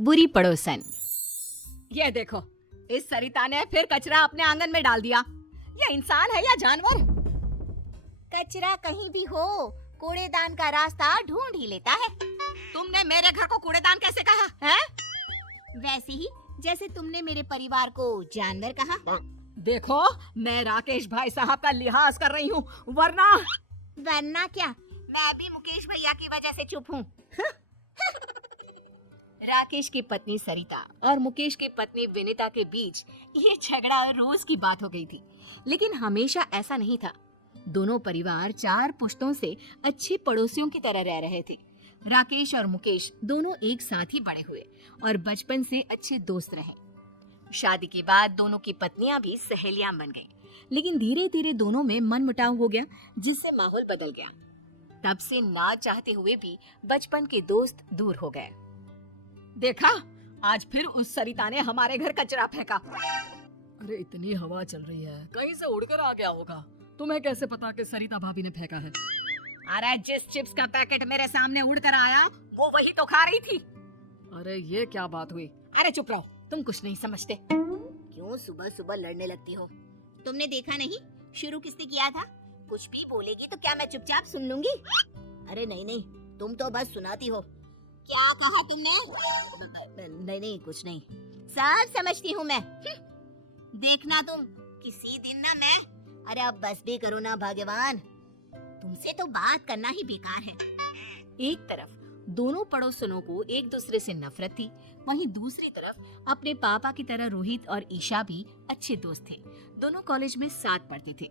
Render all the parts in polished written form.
बुरी पड़ोसन। ये देखो, इस सरिता ने फिर कचरा अपने आंगन में डाल दिया। ये इंसान है या जानवर? कचरा कहीं भी हो, कूड़ेदान का रास्ता ढूंढ ही लेता है। तुमने मेरे घर को कूड़ेदान कैसे कहा है? वैसे ही जैसे तुमने मेरे परिवार को जानवर कहा। देखो, मैं राकेश भाई साहब का लिहाज कर रही हूँ, वरना क्या, मैं भी मुकेश भैया की वजह से चुप हूँ। राकेश की पत्नी सरिता और मुकेश की पत्नी विनीता के बीच ये झगड़ा रोज की बात हो गई थी, लेकिन हमेशा ऐसा नहीं था। दोनों परिवार 4 पुश्तों से अच्छे पड़ोसियों की तरह रह रहे थे। राकेश और मुकेश दोनों एक साथ ही बड़े हुए और बचपन से अच्छे दोस्त रहे। शादी के बाद दोनों की पत्नियां भी सहेलियां बन गईं, लेकिन धीरे धीरे दोनों में मनमुटाव हो गया, जिससे माहौल बदल गया। तब से ना चाहते हुए भी बचपन के दोस्त दूर हो गए। देखा, आज फिर उस सरिता ने हमारे घर कचरा फेंका। अरे इतनी हवा चल रही है, कहीं से उड़कर आ गया होगा। तुम्हें कैसे पता कि सरिता भाभी ने फेंका है? अरे जिस चिप्स का पैकेट मेरे सामने उड़कर आया वो वही तो खा रही थी। अरे ये क्या बात हुई? अरे चुप रहो, तुम कुछ नहीं समझते। क्यों सुबह सुबह लड़ने लगती हो? तुमने देखा नहीं शुरू किसने किया था? कुछ भी बोलेगी तो क्या मैं चुपचाप सुन लूंगी? अरे नहीं, तुम तो बस सुनाती हो। क्या कहा तुमने? नहीं, कुछ नहीं, सब समझती हूँ मैं। देखना तुम, किसी दिन ना मैं। अरे अब बस भी करो ना भगवान, तुमसे तो बात करना ही बेकार है। एक तरफ दोनों पड़ोसनों को एक दूसरे से नफरत थी, वहीं दूसरी तरफ अपने पापा की तरह रोहित और ईशा भी अच्छे दोस्त थे। दोनों कॉलेज में साथ पढ़ते थे।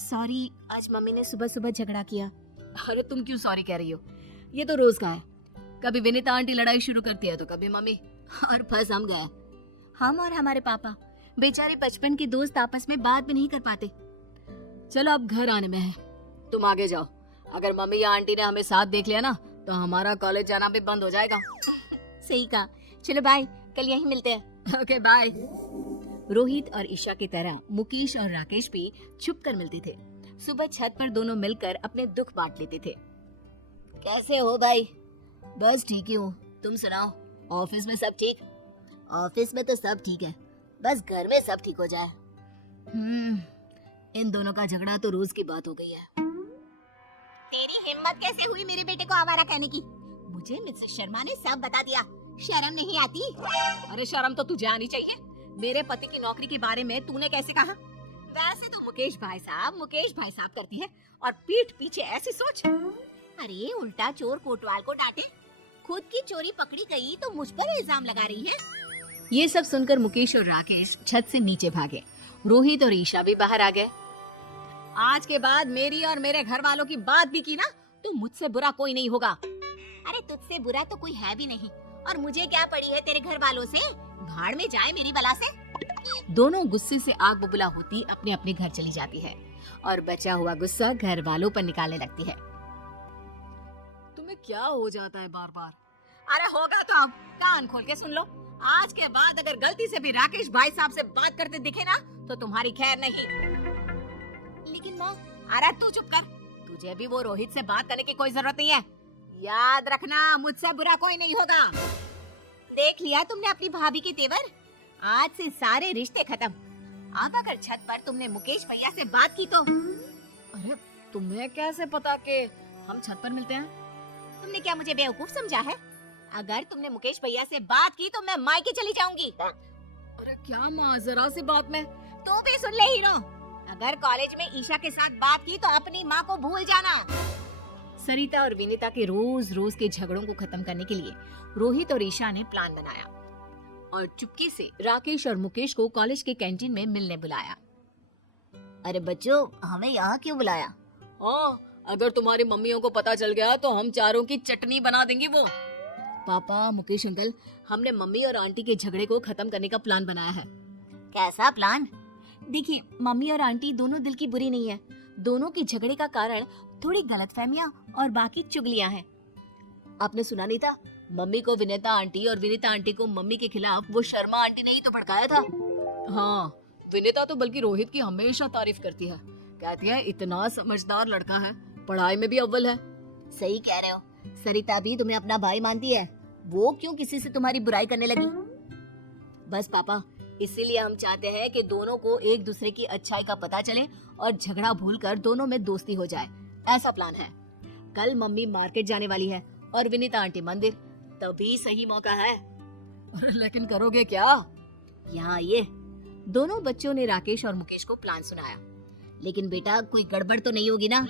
सॉरी, आज मम्मी ने सुबह सुबह झगड़ा किया। अरे तुम क्यों सॉरी कह रही हो? ये तो रोज का है। कभी विनीता आंटी लड़ाई शुरू करती है तो कभी मम्मी, और फंस हम गए। हम और हमारे पापा बेचारे बचपन के दोस्त आपस में बात भी नहीं कर पाते। चलो अब घर आने में है, तुम आगे जाओ। अगर मम्मी या आंटी ने हमें साथ देख लिया ना तो हमारा कॉलेज जाना भी बंद हो जाएगा। सही कहा, चलो बाय, कल यहीं मिलते हैं। Okay bye. रोहित और ईशा की तरह मुकेश और राकेश भी छुप कर मिलते थे। सुबह छत पर दोनों मिलकर अपने दुख बांट लेते थे। कैसे हो भाई? बस ठीक ही हूँ, तुम सुनाओ, ऑफिस में सब ठीक? ऑफिस में तो सब ठीक है, बस घर में सब ठीक हो जाए। इन दोनों का झगड़ा तो रोज की बात हो गई है। तेरी हिम्मत कैसे हुई मेरे बेटे को आवारा कहने की? मुझे मिसेस शर्मा ने सब बता दिया, शर्म नहीं आती? अरे शर्म तो तुझे आनी चाहिए। मेरे पति की नौकरी के बारे में तूने कैसे कहा? वैसे तो मुकेश भाई साहब करती है, और पीठ पीछे ऐसी सोच। अरे उल्टा चोर कोतवाल को डांटे, खुद की चोरी पकड़ी गई तो मुझ पर इल्जाम लगा रही है। ये सब सुनकर मुकेश और राकेश छत से नीचे भागे। रोहित और ईशा भी बाहर आ गए। आज के बाद मेरी और मेरे घर वालों की बात भी की ना तो मुझसे बुरा कोई नहीं होगा। अरे तुझसे बुरा तो कोई है भी नहीं, और मुझे क्या पड़ी है तेरे घर वालों से? भाड़ में जाए मेरी बला से। दोनों गुस्से से आग बबूला होती अपने अपने घर चली जाती है और बचा हुआ गुस्सा घर वालों पर निकालने लगती है। तुम्हें क्या हो जाता है बार बार? अरे होगा तो अब कान खोल के सुन लो। आज के बाद अगर गलती से भी राकेश भाई साहब से बात करते दिखे ना तो तुम्हारी खैर नहीं। लेकिन माँ, अरे तू चुप कर, तुझे भी वो रोहित से बात करने की कोई जरूरत नहीं है। याद रखना, मुझसे बुरा कोई नहीं होगा। देख लिया तुमने अपनी भाभी के तेवर, आज से सारे रिश्ते खत्म। अब अगर छत पर तुमने मुकेश भैया से बात की तो। अरे तुम्हें कैसे पता कि हम छत पर मिलते हैं? तुमने क्या मुझे बेवकूफ समझा है? अगर तुमने मुकेश भैया से बात की तो मैं मायके चली जाऊंगी। अरे क्या माँ, जरा सी बात में। तू भी सुन ले हीरो, अगर कॉलेज में ईशा के साथ बात की तो अपनी माँ को भूल जाना। सरिता और विनीता के रोज रोज के झगड़ों को खत्म करने के लिए रोहित और ईशा ने प्लान बनाया और चुपके से राकेश और मुकेश को कॉलेज के कैंटीन में मिलने बुलाया। अरे बच्चों, हमें यहाँ क्यों बुलाया? हाँ, अगर तुम्हारी मम्मियों को पता चल गया तो हम चारों की चटनी बना देंगी वो। पापा, मुकेश अंकल, हमने मम्मी और आंटी के झगड़े को खत्म करने का प्लान बनाया है। कैसा प्लान? देखिए, मम्मी और आंटी दोनों दिल की बुरी नहीं है। दोनों के झगड़े का कारण थोड़ी गलतफहमियां और बाकी चुगलियां हैं। आपने सुना नहीं था? मम्मी को विनीता आंटी और विनीता आंटी को मम्मी के खिलाफ वो शर्मा आंटी ने ही तो भड़काया था। हाँ, विनीता तो बल्कि रोहित की हमेशा तारीफ करती है, कहती है इतना समझदार लड़का है, पढ़ाई में भी अव्वल है। सही कह रहे हो, सरिता भी तुम्हें अपना भाई मानती है। वो क्यों किसी से तुम्हारी बुराई करने लगी? बस पापा, इसीलिए हम चाहते हैं कि दोनों को एक दूसरे की अच्छाई का पता चले और झगड़ा भूलकर दोनों में दोस्ती हो जाए। ऐसा प्लान है। कल मम्मी मार्केट जाने वाली है और विनीता आंटी मंदिर, तभी सही मौका है। लेकिन करोगे क्या? यहाँ आइए। दोनों बच्चों ने राकेश और मुकेश को प्लान सुनाया। लेकिन बेटा कोई गड़बड़ तो नहीं होगी ना?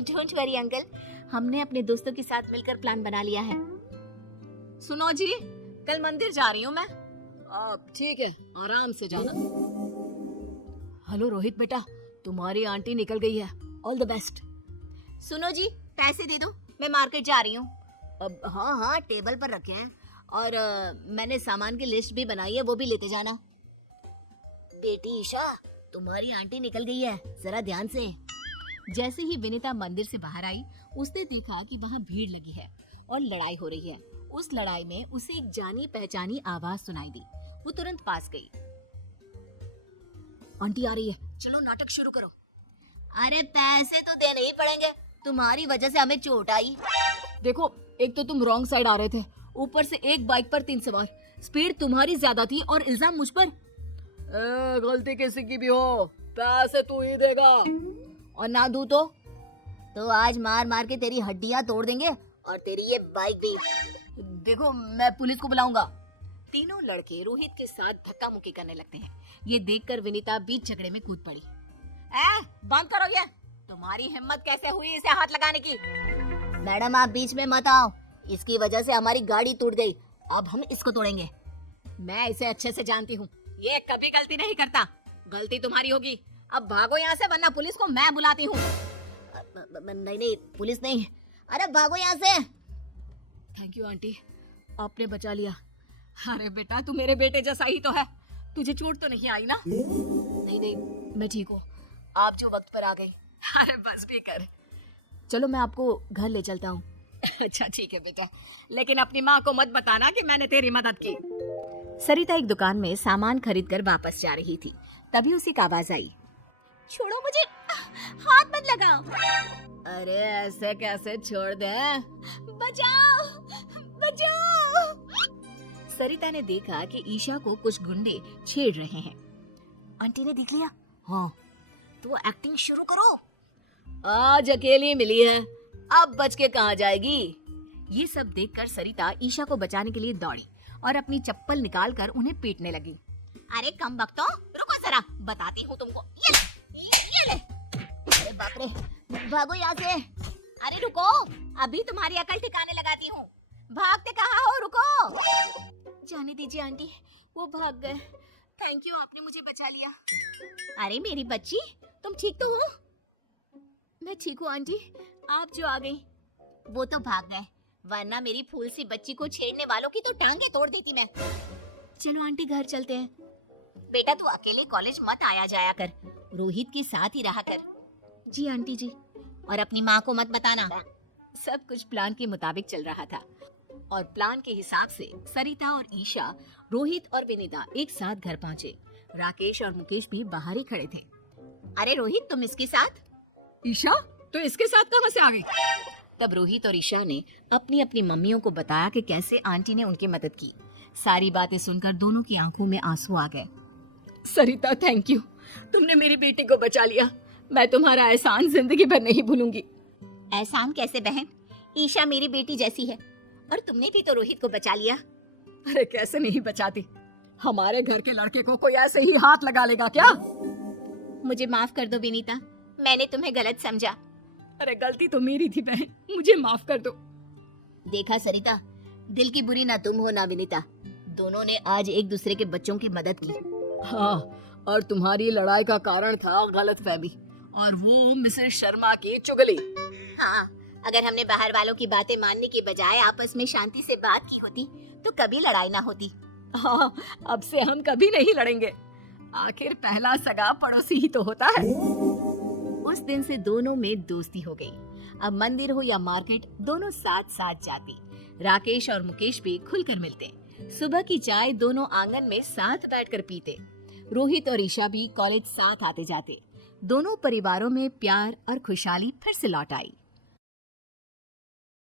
डोंट वरी अंकल, हमने अपने दोस्तों के साथ मिलकर प्लान बना लिया है। सुनो जी, कल मंदिर जा रही हूँ मैं। ठीक है, आराम से जाना। हेलो रोहित बेटा, तुम्हारी आंटी निकल गई है। All the best. सुनो जी, पैसे दे दो, मैं मार्केट जा रही हूँ। अब हाँ, टेबल पर रखे हैं और मैंने सामान की लिस्ट भी बनाई है, वो भी लेते जाना। बेटी ईशा, तुम्हारी आंटी निकल गई है, जरा ध्यान से। जैसे ही विनीता मंदिर से बाहर आई, उसने देखा कि वहाँ भीड़ लगी है और लड़ाई हो रही है। उस लड़ाई में उसे एक जानी पहचानी आवाज सुनाई दी। वो तुरंत पास गई। आंटी आ रही है, चलो नाटक शुरू करो। अरे पैसे तो देने ही पड़ेंगे, तुम्हारी वजह से हमें चोट आई। देखो, एक तो तुम रॉन्ग साइड आ रहे थे, ऊपर से एक बाइक पर 3 सवार, स्पीड तुम्हारी ज्यादा थी और इल्जाम मुझ पर। गलती किसी की भी हो, पैसे तू ही देगा। और ना दूं तो आज मार मार के तेरी हड्डियां तोड़ देंगे और तेरी ये बाइक भी। देखो, मैं पुलिस को बुलाऊंगा। तीनों लड़के रोहित के साथ धक्का मुक्की करने लगते हैं। ये देखकर विनीता बीच झगड़े में कूद पड़ी। बंद करो ये, तुम्हारी हिम्मत कैसे हुई इसे हाथ लगाने की? मैडम आप बीच में मत आओ, इसकी वजह से हमारी गाड़ी टूट गई, अब हम इसको तोड़ेंगे। मैं इसे अच्छे से जानती हूँ, ये कभी गलती नहीं करता। गलती तुम्हारी होगी। अब भागो यहाँ से, वरना पुलिस को मैं बुलाती हूँ। नहीं, पुलिस नहीं। अरे भागो यहाँ से। थैंक यू आंटी, आपने बचा लिया। अरे बेटा, तू मेरे बेटे जैसा ही तो है, तुझे चोट तो नहीं आई ना? नहीं, मैं ठीक हूँ। आप जो वक्त पर आ गई। अरे बस भी कर। चलो मैं आपको घर ले चलता हूँ। अच्छा ठीक है बेटा, लेकिन अपनी माँ को मत बताना कि मैंने तेरी मदद की। सरिता एक दुकान में सामान खरीद कर वापस जा रही थी, तभी उसी की आवाज आई। छोड़ो मुझे, हाथ मत लगाओ। अरे ऐसे कैसे छोड़ दे? बचाओ, बचाओ। सरिता ने देखा कि ईशा को कुछ गुंडे छेड़ रहे हैं। आंटी ने देख लिया? हाँ। तो एक्टिंग शुरू करो। आज अकेली मिली है, अब बच के कहाँ जाएगी? ये सब देखकर सरिता ईशा को बचाने के लिए दौड़ी और अपनी चप्पल निकालकर उन्हें पीटने लगी। अरे कम बख्तो, रुको जरा, बताती हूँ तुमको। ये ले। अरे बाप रे, भागो यहाँ से। अरे रुको, अभी तुम्हारी अकल ठिकाने लगाती हूँ। भागते कहाँ हो, रुको। जाने दीजिए आंटी, वो भाग गए। थैंक यू, आपने मुझे बचा लिया। अरे मेरी बच्ची, तुम ठीक तो हो? मैं ठीक हूँ आंटी, आप जो आ गई। वो तो भाग गए, वरना मेरी फूल सी बच्ची को छेड़ने वालों की तो टांगे तोड़ देती मैं। चलो आंटी, घर चलते हैं। बेटा तू अकेले कॉलेज मत आया जाया कर, रोहित के साथ ही रहा कर। जी आंटी जी। और अपनी माँ को मत बताना। सब कुछ प्लान के मुताबिक चल रहा था और प्लान के हिसाब से सरिता और ईशा, रोहित और विनीता एक साथ घर पहुंचे। राकेश और मुकेश भी बाहर ही खड़े थे। अरे रोहित, तुम इसके साथ? ईशा तो इसके साथ कहाँ से आ गई? तब रोहित और ईशा ने अपनी अपनी मम्मियों को बताया कि कैसे आंटी ने उनकी मदद की। सारी बातें सुनकर दोनों की आंखों में आंसू आ गए। सरिता, थैंक यू, तुमने मेरी बेटी को बचा लिया। मैं तुम्हारा एहसान जिंदगी भर नहीं भूलूंगी। एहसान कैसे बहन, ईशा मेरी बेटी जैसी है और तुमने भी तो रोहित को बचा लिया। अरे कैसे नहीं बचाती, हमारे घर के लड़के को कोई ऐसे ही हाथ लगा लेगा क्या? मुझे माफ कर दो विनीता, मैंने तुम्हें गलत समझा। अरे गलती तो मेरी थी बहन, मुझे माफ कर दो। देखा सरिता, दिल की बुरी ना तुम हो ना विनीता, दोनों ने आज एक दूसरे के बच्चों की मदद की। हाँ, और तुम्हारी लड़ाई का कारण था गलतफहमी और वो मिसेस शर्मा की चुगली। हाँ, अगर हमने बाहर वालों की बातें मानने की बजाय आपस में शांति से बात की होती तो कभी लड़ाई ना होती। हाँ, अब से हम कभी नहीं लड़ेंगे। आखिर पहला सगा पड़ोसी ही तो होता है। उस दिन से दोनों में दोस्ती हो गई। अब मंदिर हो या मार्केट, दोनों साथ साथ जाती। राकेश और मुकेश भी खुलकर मिलते। सुबह की चाय दोनों आंगन में साथ बैठकर पीते। रोहित और ईशा भी कॉलेज साथ आते जाते। दोनों परिवारों में प्यार और खुशहाली फिर से लौट आई।